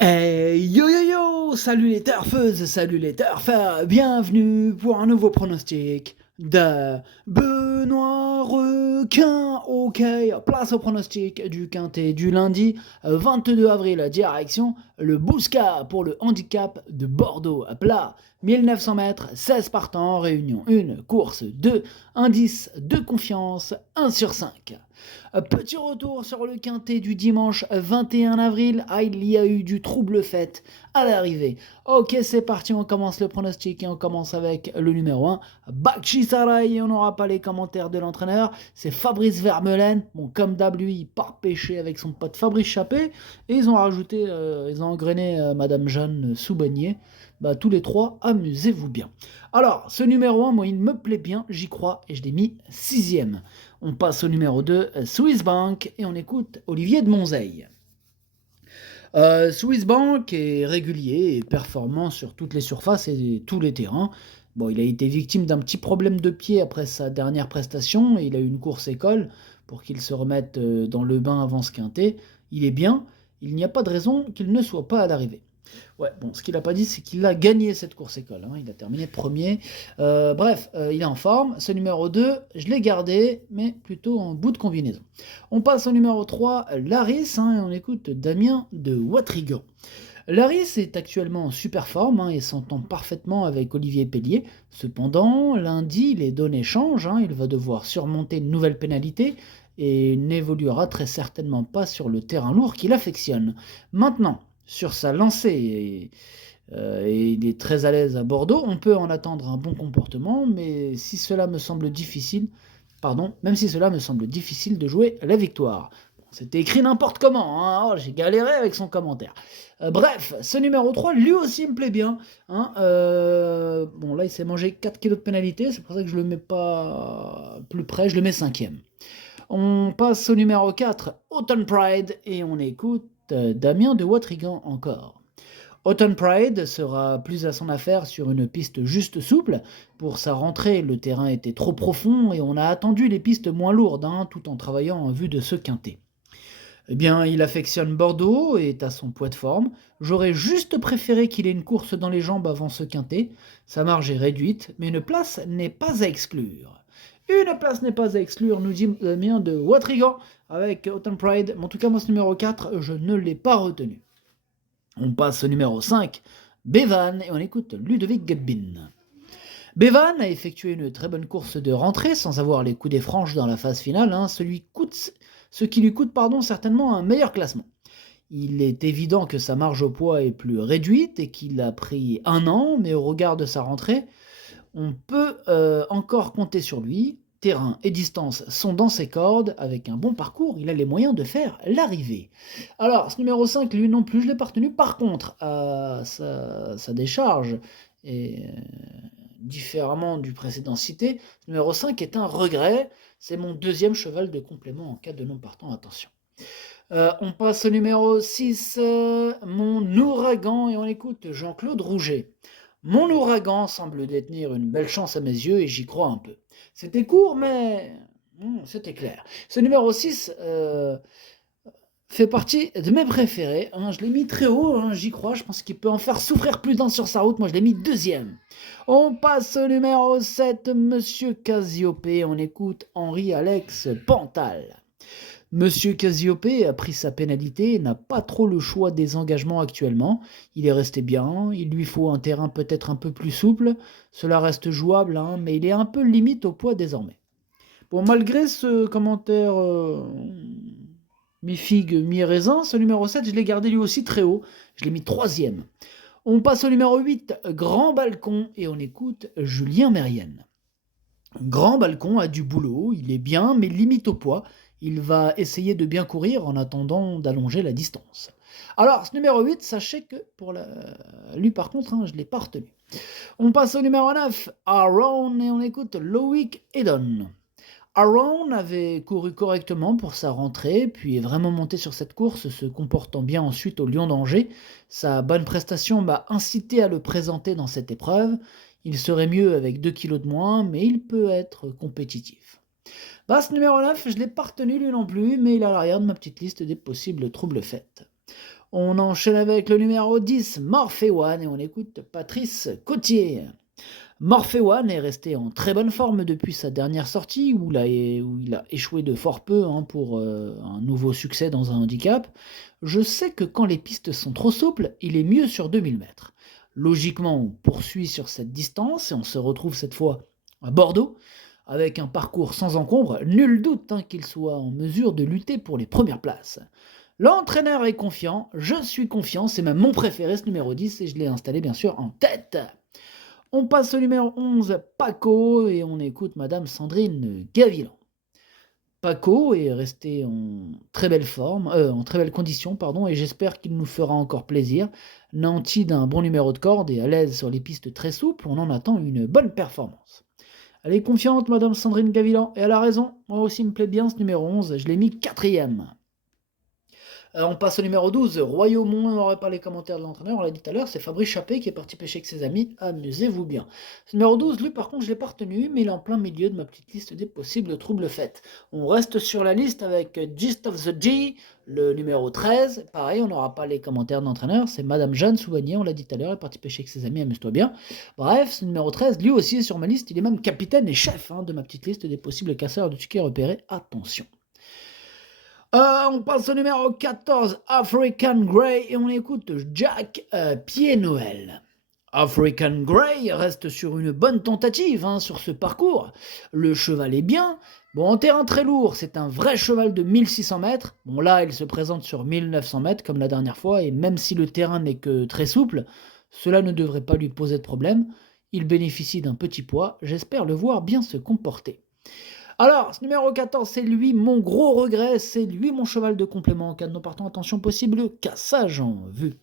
Hey yo yo yo! Salut les turfeuses, salut les turfeurs, bienvenue pour un nouveau pronostic de Benoît Requin. Ok, place au pronostic du quintet du lundi 22 avril, direction le Bouscat pour le handicap de Bordeaux à plat. 1900 mètres, 16 partants, réunion 1, course 2, indice de confiance 1 sur 5. Petit retour sur le quintet du dimanche 21 avril. Ah, il y a eu du trouble fait à l'arrivée. Ok, c'est parti, on commence le pronostic et on commence avec le numéro 1, Bakshi Sarai. Et on n'aura pas les commentaires de l'entraîneur. C'est Fabrice Vermeulen. Bon, comme d'hab, lui, il part pêcher avec son pote Fabrice Chappé. Et ils ont rajouté, ils ont engrainé Madame Jeanne Soubanier. Bah, tous les trois, amusez-vous bien. Alors, ce numéro 1, moi, il me plaît bien, j'y crois, et je l'ai mis 6ème. On passe au numéro 2, Swiss Bank, et on écoute Olivier de Monzeil. Swiss Bank est régulier et performant sur toutes les surfaces et tous les terrains. Bon, il a été victime d'un petit problème de pied après sa dernière prestation, et il a eu une course école pour qu'il se remette dans le bain avant ce quintet. Il est bien, il n'y a pas de raison qu'il ne soit pas à l'arrivée. Ouais, bon, ce qu'il n'a pas dit, c'est qu'il a gagné cette course école, hein. Il a terminé premier. Bref, il est en forme. Ce numéro 2, je l'ai gardé, mais plutôt en bout de combinaison. On passe au numéro 3, Laris, hein, et on écoute Damien de Watrigan. Laris est actuellement en super forme, hein, et s'entend parfaitement avec Olivier Pellier. Cependant, lundi, les données changent, hein, il va devoir surmonter une nouvelle pénalité et n'évoluera très certainement pas sur le terrain lourd qu'il affectionne. Maintenant, sur sa lancée, et il est très à l'aise à Bordeaux, on peut en attendre un bon comportement, mais si cela me semble difficile, même si cela me semble difficile de jouer la victoire. C'était écrit n'importe comment, hein. Oh, j'ai galéré avec son commentaire. Bref, ce numéro 3, lui aussi me plaît bien, hein. Bon, là, il s'est mangé 4 kilos de pénalité, c'est pour ça que je le mets pas plus près, je le mets 5ème. On passe au numéro 4, Autumn Pride, et on écoute Damien de Watrigan encore. Autumn Pride sera plus à son affaire sur une piste juste souple. Pour sa rentrée, le terrain était trop profond et on a attendu les pistes moins lourdes, hein, tout en travaillant en vue de ce quintet. Eh bien, il affectionne Bordeaux et est à son poids de forme. J'aurais juste préféré qu'il ait une course dans les jambes avant ce quintet. Sa marge est réduite, mais une place n'est pas à exclure. Une place n'est pas à exclure, nous dit Damien de Watrigan avec Autumn Pride. Mais en tout cas, moi, ce numéro 4, je ne l'ai pas retenu. On passe au numéro 5, Bevan, et on écoute Ludovic Gedbin. Bevan a effectué une très bonne course de rentrée sans avoir les coups des franges dans la phase finale, hein, ce qui lui coûte certainement un meilleur classement. Il est évident que sa marge au poids est plus réduite et qu'il a pris 1 an, mais au regard de sa rentrée, on peut encore compter sur lui. Terrain et distance sont dans ses cordes. Avec un bon parcours, il a les moyens de faire l'arrivée. Alors, ce numéro 5, lui non plus, je ne l'ai pas retenu. Par contre, sa décharge, et différemment du précédent cité, ce numéro 5 est un regret. C'est mon deuxième cheval de complément en cas de non partant. Attention. On passe au numéro 6, mon ouragan, et on écoute Jean-Claude Rouget. Mon ouragan semble détenir une belle chance à mes yeux et j'y crois un peu. C'était court, mais c'était clair. Ce numéro 6 fait partie de mes préférés, hein. Je l'ai mis très haut, hein, j'y crois. Je pense qu'il peut en faire souffrir plus d'un sur sa route. Moi, je l'ai mis deuxième. On passe au numéro 7, Monsieur Cassiopée. On écoute Henri-Alex Pantal. Monsieur Cassiopée a pris sa pénalité et n'a pas trop le choix des engagements actuellement. Il est resté bien, il lui faut un terrain peut-être un peu plus souple. Cela reste jouable, hein, mais il est un peu limite au poids désormais. Bon, malgré ce commentaire mi-figue, mi-raisin, ce numéro 7, je l'ai gardé lui aussi très haut. Je l'ai mis troisième. On passe au numéro 8, Grand Balcon, et on écoute Julien Mérienne. Grand Balcon a du boulot, il est bien, mais limite au poids. Il va essayer de bien courir en attendant d'allonger la distance. Alors, ce numéro 8, sachez que pour lui, par contre, hein, je ne l'ai pas retenu. On passe au numéro 9, Aaron, et on écoute Loïc Edon. Aaron avait couru correctement pour sa rentrée, puis est vraiment monté sur cette course, se comportant bien ensuite au Lion d'Angers. Sa bonne prestation m'a incité à le présenter dans cette épreuve. Il serait mieux avec 2 kilos de moins, mais il peut être compétitif. Ce numéro 9, je ne l'ai pas retenu lui non plus, mais il est à l'arrière de ma petite liste des possibles troubles faits. On enchaîne avec le numéro 10, Morphe One, et on écoute Patrice Cotier. Morphe One est resté en très bonne forme depuis sa dernière sortie, où il a échoué de fort peu pour un nouveau succès dans un handicap. Je sais que quand les pistes sont trop souples, il est mieux sur 2000 mètres. Logiquement, on poursuit sur cette distance et on se retrouve cette fois à Bordeaux, avec un parcours sans encombre, nul doute qu'il soit en mesure de lutter pour les premières places. L'entraîneur est confiant, je suis confiant, c'est même mon préféré ce numéro 10 et je l'ai installé bien sûr en tête. On passe au numéro 11, Paco, et on écoute Madame Sandrine Gavilan. Paco est resté en très belle forme, en très belle condition, et j'espère qu'il nous fera encore plaisir. Nanti d'un bon numéro de corde et à l'aise sur les pistes très souples, on en attend une bonne performance. Elle est confiante, Madame Sandrine Gavilan, et elle a raison. Moi aussi, il me plaît bien ce numéro 11, je l'ai mis 4e. On passe au numéro 12, Royaumont, on n'aurait pas les commentaires de l'entraîneur, on l'a dit tout à l'heure, c'est Fabrice Chappé qui est parti pêcher avec ses amis, amusez-vous bien. Ce numéro 12, lui par contre je ne l'ai pas retenu, mais il est en plein milieu de ma petite liste des possibles troubles faits. On reste sur la liste avec Gist of the G, le numéro 13, pareil, on n'aura pas les commentaires de l'entraîneur, c'est Madame Jeanne Souvagnier, on l'a dit tout à l'heure, elle est partie pêcher avec ses amis, amuse-toi bien. Bref, ce numéro 13, lui aussi est sur ma liste, il est même capitaine et chef de ma petite liste des possibles casseurs de tickets repérés, attention. On passe au numéro 14, African Grey, et on écoute Jack Pied-Noël. African Grey reste sur une bonne tentative sur ce parcours. Le cheval est bien. Bon, en terrain très lourd, c'est un vrai cheval de 1600 mètres. Bon, là, il se présente sur 1900 mètres comme la dernière fois, et même si le terrain n'est que très souple, cela ne devrait pas lui poser de problème. Il bénéficie d'un petit poids. J'espère le voir bien se comporter. Alors, ce numéro 14, c'est lui mon gros regret, c'est lui mon cheval de complément en cas de non partant. Attention, possible cassage en vue.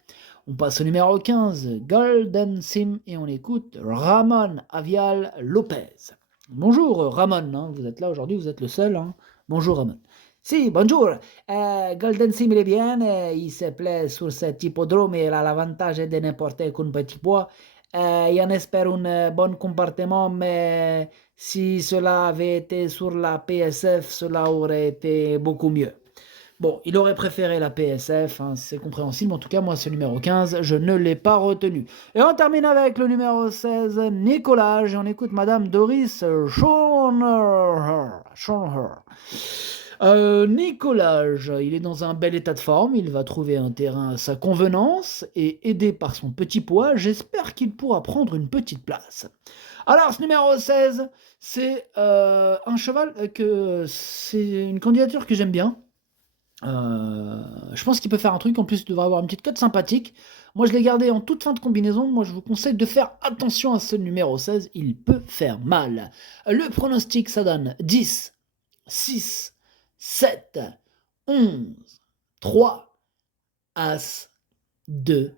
On passe au numéro 15, Golden Sim, et on écoute Ramon Avial Lopez. Bonjour Ramon, vous êtes là aujourd'hui, vous êtes le seul. Bonjour Ramon. Si, bonjour. Golden Sim, il est bien, il se plaît sur cet hippodrome, il a l'avantage de n'importer qu'un petit poids. Il en espère un bon comportement, mais si cela avait été sur la PSF, cela aurait été beaucoup mieux. Bon, il aurait préféré la PSF, c'est compréhensible, en tout cas, moi, ce numéro 15, je ne l'ai pas retenu. Et on termine avec le numéro 16, Nicolas, et on écoute Madame Doris Schonher. Nicolas, il est dans un bel état de forme, il va trouver un terrain à sa convenance, et aidé par son petit poids, j'espère qu'il pourra prendre une petite place. Alors, ce numéro 16, c'est un cheval c'est une candidature que j'aime bien. Je pense qu'il peut faire un truc, en plus il devrait avoir une petite cote sympathique. Moi je l'ai gardé en toute fin de combinaison, moi je vous conseille de faire attention à ce numéro 16, il peut faire mal. Le pronostic ça donne 10, 6, 7, 11, 3, As, 2,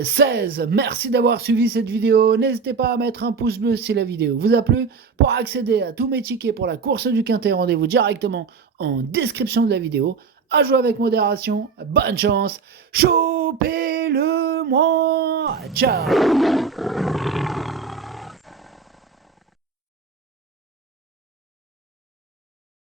16. Merci d'avoir suivi cette vidéo. N'hésitez pas à mettre un pouce bleu si la vidéo vous a plu. Pour accéder à tous mes tickets pour la course du Quintet, rendez-vous directement en description de la vidéo. À jouer avec modération. Bonne chance. Chopez-le-moi. Ciao.